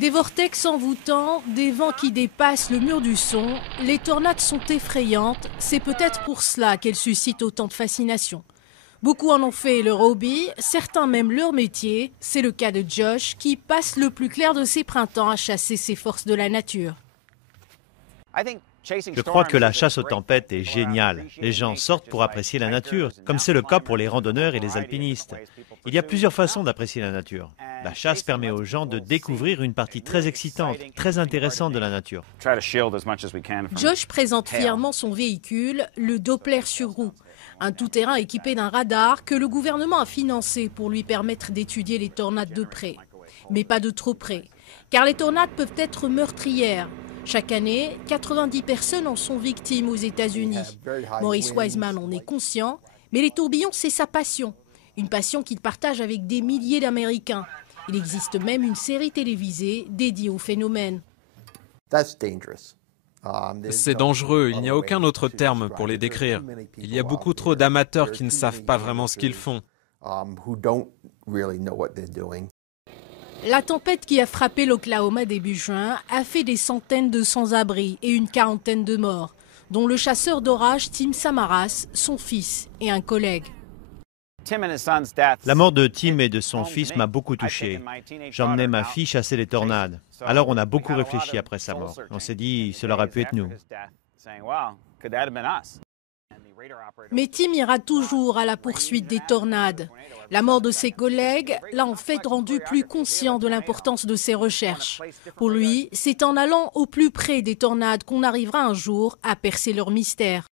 Des vortex envoûtants, des vents qui dépassent le mur du son, les tornades sont effrayantes. C'est peut-être pour cela qu'elles suscitent autant de fascination. Beaucoup en ont fait leur hobby, certains même leur métier. C'est le cas de Josh qui passe le plus clair de ses printemps à chasser ces forces de la nature. Je crois que la chasse aux tempêtes est géniale. Les gens sortent pour apprécier la nature, comme c'est le cas pour les randonneurs et les alpinistes. Il y a plusieurs façons d'apprécier la nature. La chasse permet aux gens de découvrir une partie très excitante, très intéressante de la nature. Josh présente fièrement son véhicule, le Doppler sur roue. Un tout-terrain équipé d'un radar que le gouvernement a financé pour lui permettre d'étudier les tornades de près. Mais pas de trop près, car les tornades peuvent être meurtrières. Chaque année, 90 personnes en sont victimes aux États-Unis. Maurice Wiseman en est conscient, mais les tourbillons, c'est sa passion. Une passion qu'il partage avec des milliers d'Américains. Il existe même une série télévisée dédiée au phénomène. C'est dangereux, il n'y a aucun autre terme pour les décrire. Il y a beaucoup trop d'amateurs qui ne savent pas vraiment ce qu'ils font. La tempête qui a frappé l'Oklahoma début juin a fait des centaines de sans-abri et une quarantaine de morts, dont le chasseur d'orage Tim Samaras, son fils et un collègue. La mort de Tim et de son fils m'a beaucoup touché. J'emmenais ma fille chasser les tornades. Alors on a beaucoup réfléchi après sa mort. On s'est dit, cela aurait pu être nous. Mais Tim ira toujours à la poursuite des tornades. La mort de ses collègues l'a en fait rendu plus conscient de l'importance de ses recherches. Pour lui, c'est en allant au plus près des tornades qu'on arrivera un jour à percer leur mystère.